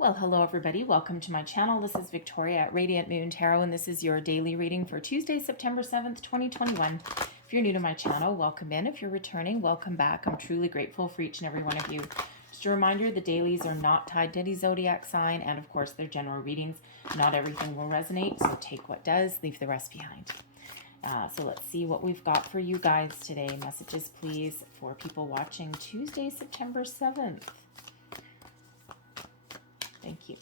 Well, hello everybody. Welcome to my channel. This is Victoria at Radiant Moon Tarot, and this is your daily reading for Tuesday, September 7th, 2021. If you're new to my channel, welcome in. If you're returning, welcome back. I'm truly grateful for each and every one of you. Just a reminder, the dailies are not tied to any zodiac sign, and of course, they're general readings. Not everything will resonate, so take what does, leave the rest behind. So let's see what we've got for you guys today. Messages, please, for people watching Tuesday, September 7th. Thank you.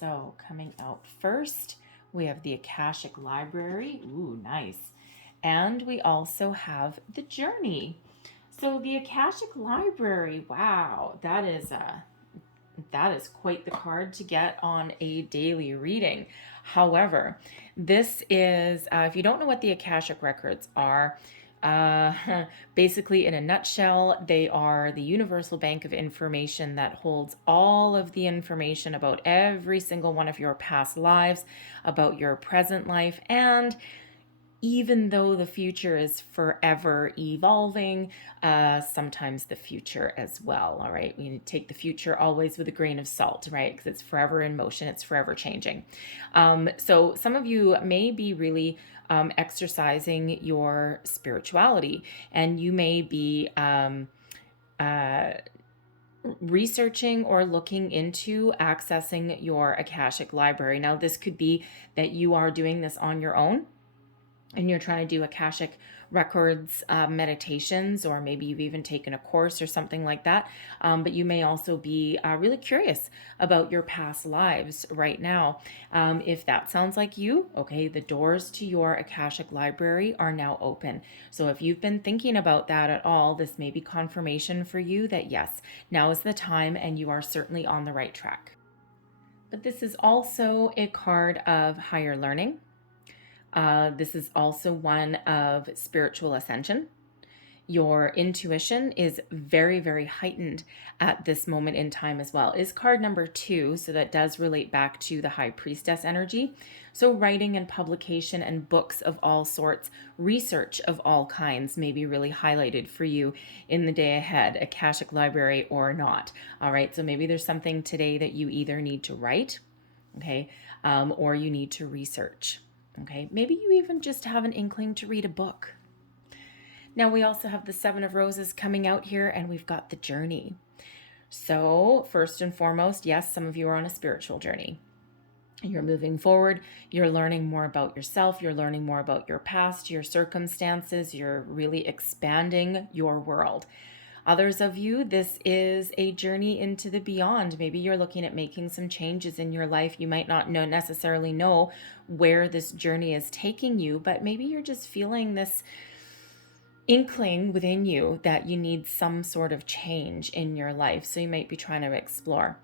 So coming out first, we have the Akashic Library. Ooh, nice. And we also have the Journey. So the Akashic Library, wow, that is quite the card to get on a daily reading. However, this is, if you don't know what the Akashic records are, basically in a nutshell, they are the universal bank of information that holds all of the information about every single one of your past lives, about your present life, and even though the future is forever evolving, sometimes the future as well, all right? We need to take the future always with a grain of salt, right? Because it's forever in motion, it's forever changing. So some of you may be really exercising your spirituality, and you may be researching or looking into accessing your Akashic Library. Now, this could be that you are doing this on your own, and you're trying to do Akashic Records meditations, or maybe you've even taken a course or something like that. But you may also be really curious about your past lives right now. If that sounds like you, okay, the doors to your Akashic Library are now open. So if you've been thinking about that at all, this may be confirmation for you that yes, now is the time and you are certainly on the right track. But this is also a card of higher learning. This is also one of spiritual ascension. Your intuition is very, very heightened at this moment in time as well. Is card number 2, so that does relate back to the High Priestess energy. So writing and publication and books of all sorts, research of all kinds may be really highlighted for you in the day ahead, Akashic Library or not. All right, so maybe there's something today that you either need to write, okay, or you need to research. Okay, maybe you even just have an inkling to read a book. Now we also have the Seven of Roses coming out here, and we've got the Journey. So first and foremost, yes, some of you are on a spiritual journey. You're moving forward, you're learning more about yourself, you're learning more about your past, your circumstances, you're really expanding your world. Others of you, this is a journey into the beyond. Maybe you're looking at making some changes in your life. You might not necessarily know where this journey is taking you, but maybe you're just feeling this inkling within you that you need some sort of change in your life. So you might be trying to explore.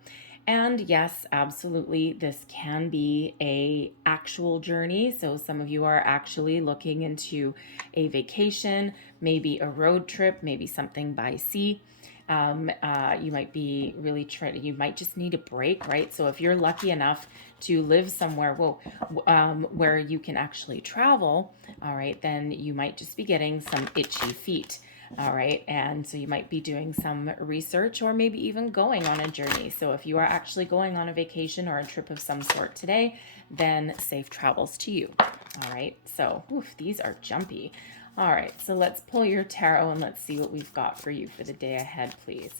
And yes, absolutely, this can be a actual journey. So some of you are actually looking into a vacation, maybe a road trip, maybe something by sea. You might be really you might just need a break, right? So if you're lucky enough to live somewhere, where you can actually travel, all right, then you might just be getting some itchy feet. All right, and so you might be doing some research or maybe even going on a journey. So if you are actually going on a vacation or a trip of some sort today, then safe travels to you. All right, so these are jumpy. All right, so let's pull your tarot and let's see what we've got for you for the day ahead, please.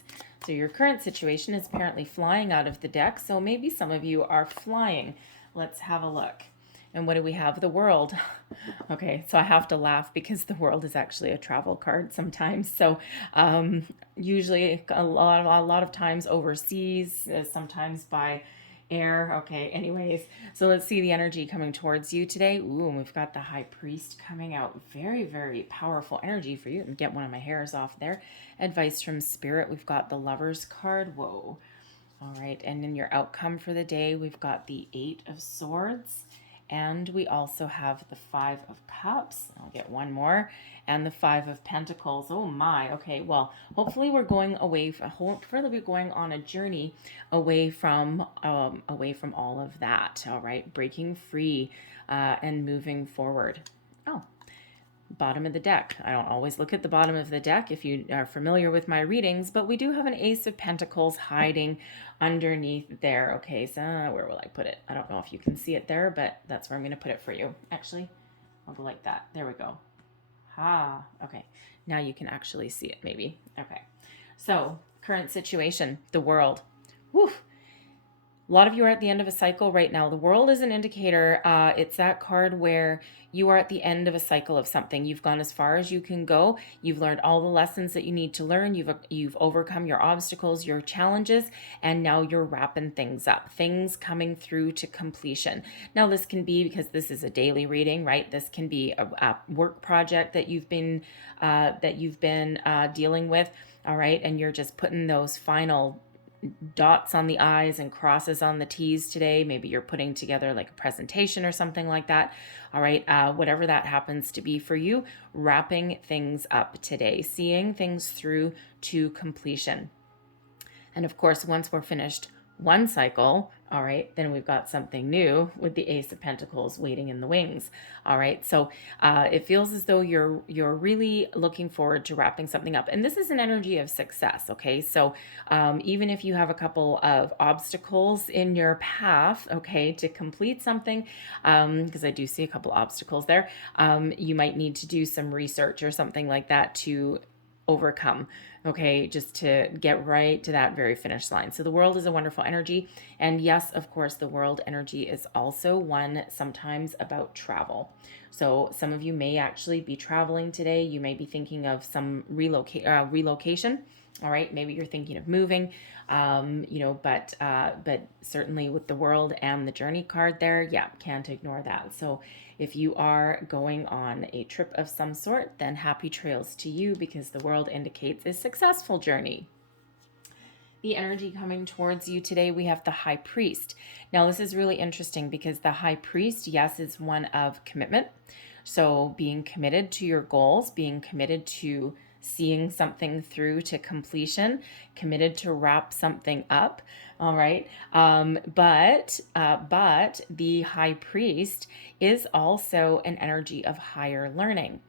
So your current situation is apparently flying out of the deck, so maybe some of you are flying. Let's have a look. And what do we have? The World. Okay, so I have to laugh because the World is actually a travel card sometimes. So usually a lot of times overseas, sometimes by air. Okay, anyways, so let's see the energy coming towards you today. Ooh, and we've got the High Priest coming out. Very, very powerful energy for you. And get one of my hairs off there. Advice from Spirit. We've got the Lovers card. Whoa. All right, and in your outcome for the day, we've got the 8 of Swords. And we also have the 5 of Cups. I'll get one more. And the 5 of Pentacles. Oh my. Okay, well, hopefully we're going hopefully we're going on a journey away from all of that. All right, breaking free and moving forward. Oh, bottom of the deck. I don't always look at the bottom of the deck if you are familiar with my readings, but we do have an Ace of Pentacles hiding underneath there. Okay, so where will I put it? I don't know if you can see it there, but that's where I'm going to put it for you. Actually, I'll go like that. There we go. Okay. Now you can actually see it maybe. Okay. So, current situation, the world. Woo. A lot of you are at the end of a cycle right now. The world is an indicator. It's that card where you are at the end of a cycle of something. You've gone as far as you can go. You've learned all the lessons that you need to learn. You've overcome your obstacles, your challenges, and now you're wrapping things up. Things coming through to completion. Now this can be, because this is a daily reading, right? This can be a work project that you've been dealing with, all right, and you're just putting those final dots on the I's and crosses on the T's today. Maybe you're putting together like a presentation or something like that. All right. Whatever that happens to be for you, wrapping things up today, seeing things through to completion. And of course, once we're finished one cycle, all right, then we've got something new with the Ace of Pentacles waiting in the wings. All right, so it feels as though you're really looking forward to wrapping something up, and this is an energy of success. Okay, so even if you have a couple of obstacles in your path, okay, to complete something, because I do see a couple obstacles there, you might need to do some research or something like that to overcome, okay, just to get right to that very finish line. So the world is a wonderful energy. And yes, of course, the world energy is also one sometimes about travel. So some of you may actually be traveling today. You may be thinking of some relocation. All right, maybe you're thinking of moving, but certainly with the world and the journey card there, yeah, can't ignore that. So if you are going on a trip of some sort, then happy trails to you, because the world indicates a successful journey. The energy coming towards you today, we have the High Priest. Now, this is really interesting because the High Priest, yes, is one of commitment. So being committed to your goals, being committed to seeing something through to completion, committed to wrap something up. All right. But the High Priest is also an energy of higher learning.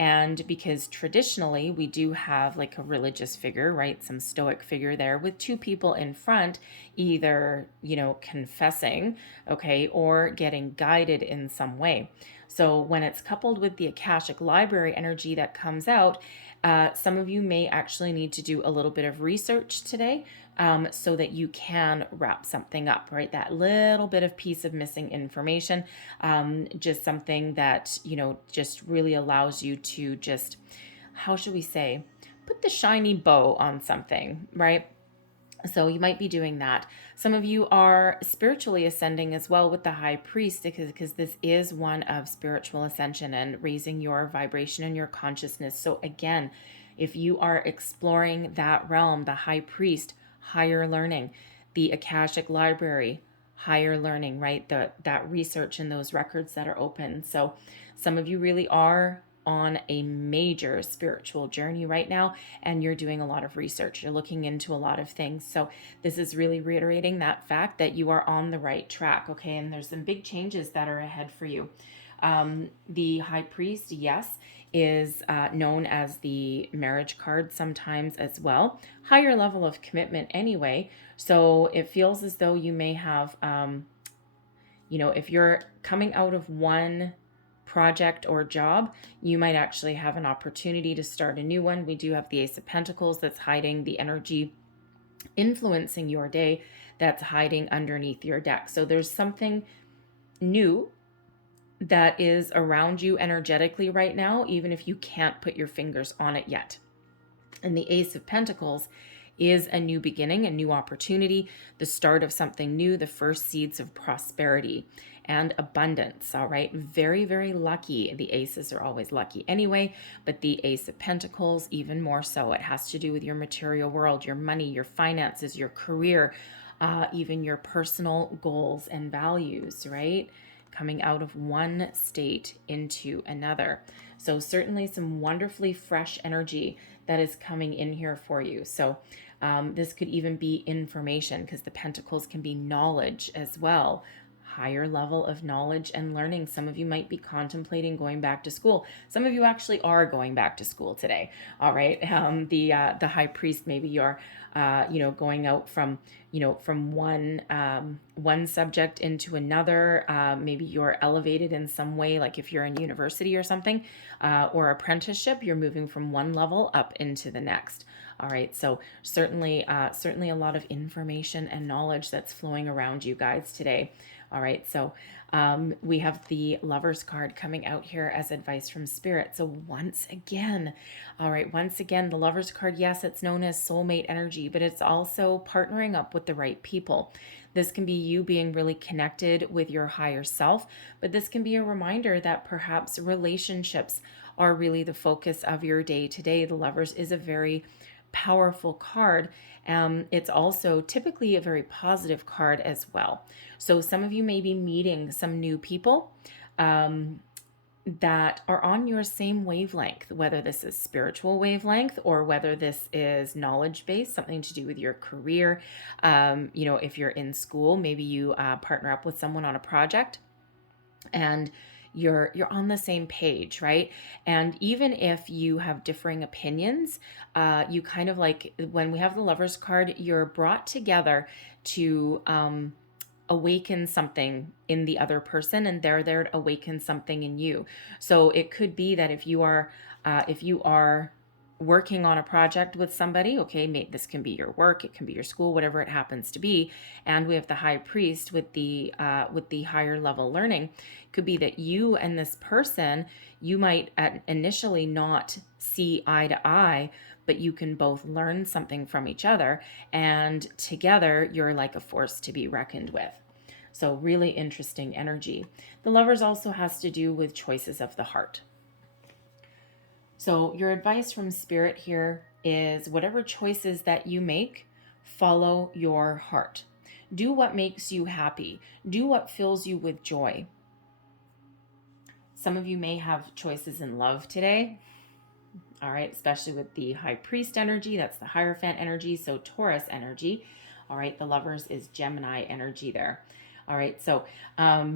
And because traditionally we do have like a religious figure, right? Some stoic figure there with two people in front, either, confessing, okay, or getting guided in some way. So when it's coupled with the Akashic Library energy that comes out, some of you may actually need to do a little bit of research today, so that you can wrap something up, right? That little bit of piece of missing information, just something that, just really allows you to just, how should we say, put the shiny bow on something, right? So you might be doing that. Some of you are spiritually ascending as well with the High Priest, because this is one of spiritual ascension and raising your vibration and your consciousness. So again, if you are exploring that realm, the High Priest, higher learning, the Akashic Library, higher learning, right? That research and those records that are open. So some of you really are on a major spiritual journey right now, and you're doing a lot of research. You're looking into a lot of things. So this is really reiterating that fact that you are on the right track, okay? And there's some big changes that are ahead for you. The High Priest, yes, is known as the marriage card sometimes as well. Higher level of commitment anyway. So it feels as though you may have, if you're coming out of one project or job, you might actually have an opportunity to start a new one. We do have the Ace of Pentacles that's hiding the energy influencing your day, that's hiding underneath your deck. So there's something new that is around you energetically right now, even if you can't put your fingers on it yet. And the Ace of Pentacles is a new beginning, a new opportunity, the start of something new, the first seeds of prosperity and abundance. All right. Very, very lucky. The aces are always lucky anyway, but the Ace of Pentacles, even more so. It has to do with your material world, your money, your finances, your career, even your personal goals and values, right? Coming out of one state into another. So certainly some wonderfully fresh energy that is coming in here for you. So this could even be information, because the Pentacles can be knowledge as well. higher level of knowledge and learning. Some of you might be contemplating going back to school. Some of you actually are going back to school today. All right. The high priest, maybe you're going out from from one subject into another. Maybe you're elevated in some way, like if you're in university or something, or apprenticeship, you're moving from one level up into the next. All right, so certainly a lot of information and knowledge that's flowing around you guys today. All right, so we have the Lovers card coming out here as advice from Spirit. So once again, the Lovers card, yes, it's known as soulmate energy, but it's also partnering up with the right people. This can be you being really connected with your higher self, but this can be a reminder that perhaps relationships are really the focus of your day today. The Lovers is a very powerful card. It's also typically a very positive card as well. So some of you may be meeting some new people that are on your same wavelength, whether this is spiritual wavelength or whether this is knowledge based, something to do with your career. If you're in school, maybe you partner up with someone on a project and you're on the same page, right? And even if you have differing opinions, you kind of like, when we have the Lovers card, you're brought together to awaken something in the other person, and they're there to awaken something in you. So it could be that if you are working on a project with somebody, okay, this can be your work, it can be your school, whatever it happens to be, and we have the high priest with the higher level learning. Could be that you and this person, you might initially not see eye to eye, but you can both learn something from each other, and together you're like a force to be reckoned with. So really interesting energy. The Lovers also has to do with choices of the heart. So your advice from Spirit here is whatever choices that you make, follow your heart. Do what makes you happy. Do what fills you with joy. Some of you may have choices in love today. All right, especially with the high priest energy, that's the Hierophant energy, so Taurus energy. All right, the Lovers is Gemini energy there. All right, so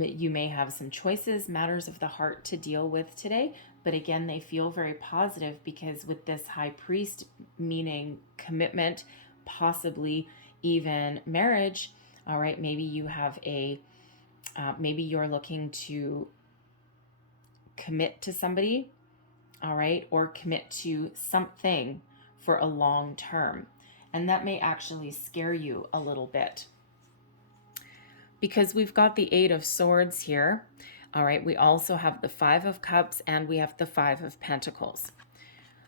you may have some choices, matters of the heart to deal with today, but again, they feel very positive because with this high priest, meaning commitment, possibly even marriage. All right, maybe you have maybe you're looking to commit to somebody, all right, or commit to something for a long term. And that may actually scare you a little bit because we've got the Eight of Swords here. All right, we also have the Five of Cups and we have the Five of Pentacles.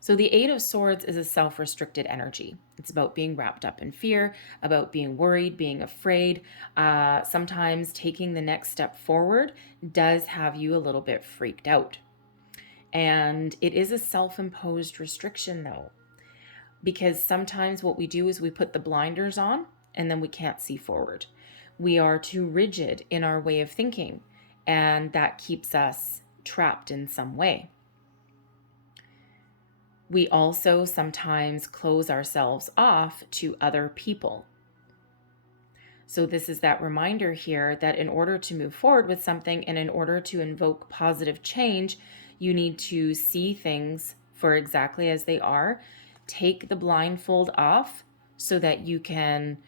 So the Eight of Swords is a self-restricted energy. It's about being wrapped up in fear, about being worried, being afraid. Sometimes taking the next step forward does have you a little bit freaked out. And it is a self-imposed restriction though, because sometimes what we do is we put the blinders on and then we can't see forward. We are too rigid in our way of thinking, and that keeps us trapped in some way. We also sometimes close ourselves off to other people. So this is that reminder here that in order to move forward with something and in order to invoke positive change, you need to see things for exactly as they are. Take the blindfold off so that you can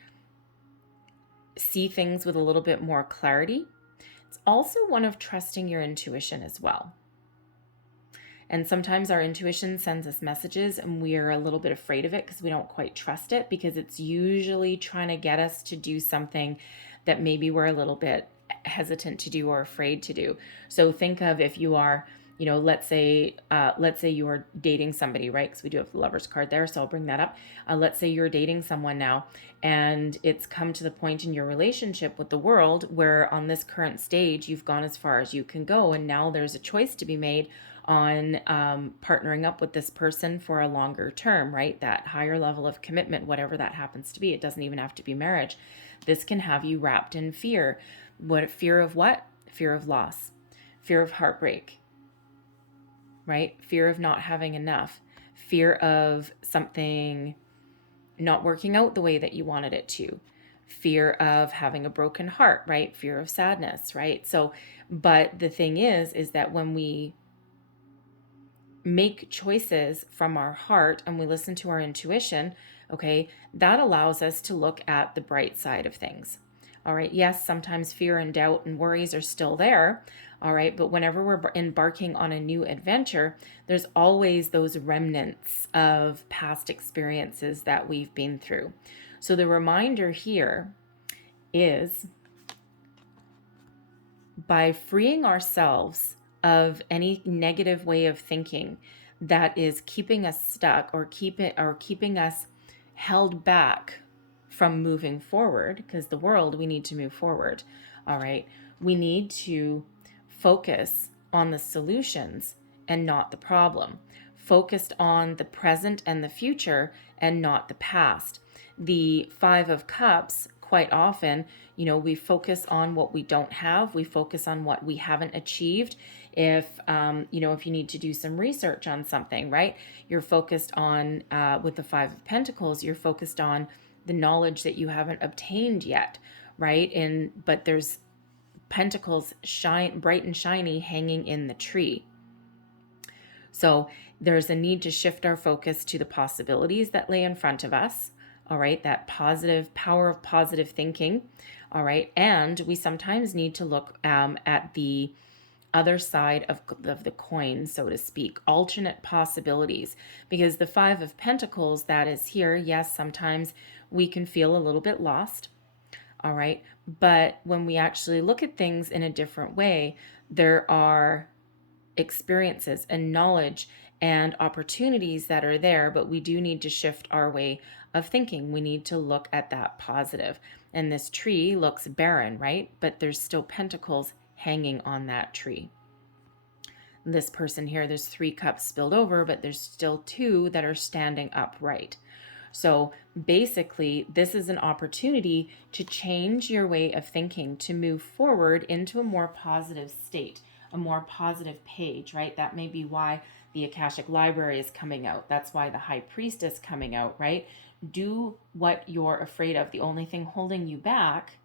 see things with a little bit more clarity. It's also one of trusting your intuition as well. And sometimes our intuition sends us messages and we are a little bit afraid of it because we don't quite trust it, because it's usually trying to get us to do something that maybe we're a little bit hesitant to do or afraid to do. So think of if you are, let's say you are dating somebody, right? Because we do have the Lovers card there, so I'll bring that up. Let's say you're dating someone now, and it's come to the point in your relationship with the world where on this current stage, you've gone as far as you can go, and now there's a choice to be made on partnering up with this person for a longer term, right? That higher level of commitment, whatever that happens to be. It doesn't even have to be marriage. This can have you wrapped in fear. Fear of what? Fear of loss, fear of heartbreak, right? Fear of not having enough, fear of something not working out the way that you wanted it to, fear of having a broken heart, right? Fear of sadness, right? So, but the thing is that when we make choices from our heart and we listen to our intuition, okay, that allows us to look at the bright side of things. All right. Yes, sometimes fear and doubt and worries are still there. All right. But whenever we're embarking on a new adventure, there's always those remnants of past experiences that we've been through. So the reminder here is, by freeing ourselves of any negative way of thinking that is keeping us stuck or keeping us held back from moving forward, because the world, we need to move forward. All right. We need to focus on the solutions and not the problem. Focused on the present and the future and not the past. The Five of Cups, quite often, we focus on what we don't have. We focus on what we haven't achieved. If you need to do some research on something, right? You're focused on, with the Five of Pentacles, you're focused on the knowledge that you haven't obtained yet, right? But there's pentacles bright and shiny hanging in the tree. So there's a need to shift our focus to the possibilities that lay in front of us. All right, that positive power of positive thinking. All right, and we sometimes need to look at the other side of the coin, so to speak, alternate possibilities, because the Five of Pentacles that is here, yes, sometimes we can feel a little bit lost. All right, but when we actually look at things in a different way, there are experiences and knowledge and opportunities that are there, but we do need to shift our way of thinking. We need to look at that positive. And this tree looks barren, right? But there's still pentacles hanging on that tree. This person here, there's 3 cups spilled over, but there's still 2 that are standing upright. So basically, this is an opportunity to change your way of thinking, to move forward into a more positive state, a more positive page, right? That may be why the Akashic Library is coming out. That's why the High Priestess is coming out, right? Do what you're afraid of. The only thing holding you back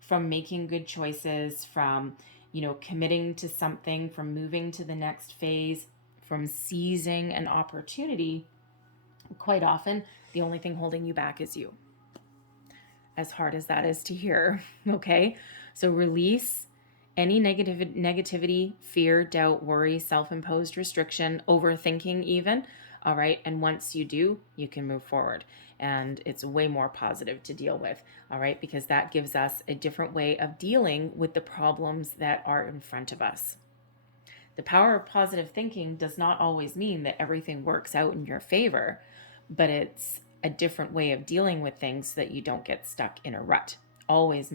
from making good choices, from, committing to something, from moving to the next phase, from seizing an opportunity, quite often, the only thing holding you back is you. As hard as that is to hear, okay? So release any negativity, fear, doubt, worry, self-imposed restriction, overthinking even, all right? And once you do, you can move forward. And it's way more positive to deal with, all right? Because that gives us a different way of dealing with the problems that are in front of us. The power of positive thinking does not always mean that everything works out in your favor, but it's a different way of dealing with things so that you don't get stuck in a rut. Always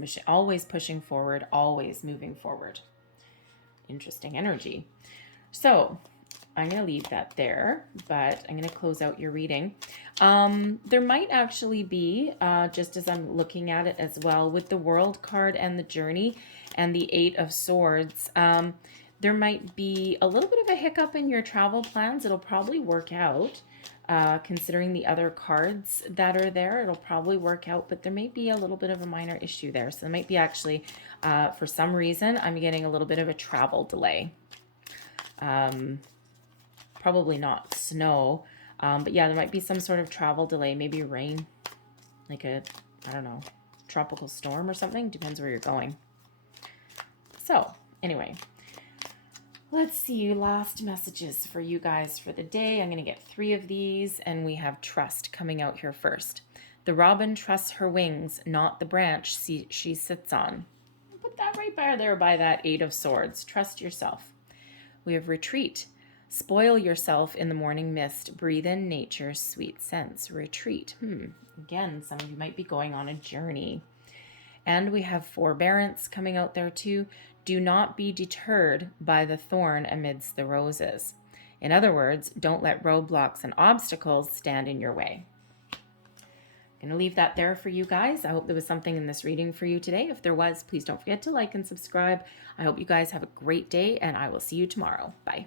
pushing forward, always moving forward. Interesting energy. So I'm going to leave that there, but I'm going to close out your reading. There might actually be, just as I'm looking at it as well, with the World card and the Journey and the 8 of Swords, there might be a little bit of a hiccup in your travel plans. It'll probably work out. Considering the other cards that are there, it'll probably work out, but there may be a little bit of a minor issue there. So there might be actually, for some reason, I'm getting a little bit of a travel delay. Probably not snow, but yeah, there might be some sort of travel delay, maybe rain, like I don't know, tropical storm or something. Depends where you're going. So anyway, let's see, last messages for you guys for the day. I'm going to get 3 of these, and we have trust coming out here first. The robin trusts her wings, not the branch she sits on. Put that right there by that 8 of Swords. Trust yourself. We have retreat. Spoil yourself in the morning mist. Breathe in nature's sweet scents. Retreat. Again, some of you might be going on a journey. And we have forbearance coming out there too. Do not be deterred by the thorn amidst the roses. In other words, don't let roadblocks and obstacles stand in your way. I'm going to leave that there for you guys. I hope there was something in this reading for you today. If there was, please don't forget to like and subscribe. I hope you guys have a great day, and I will see you tomorrow. Bye.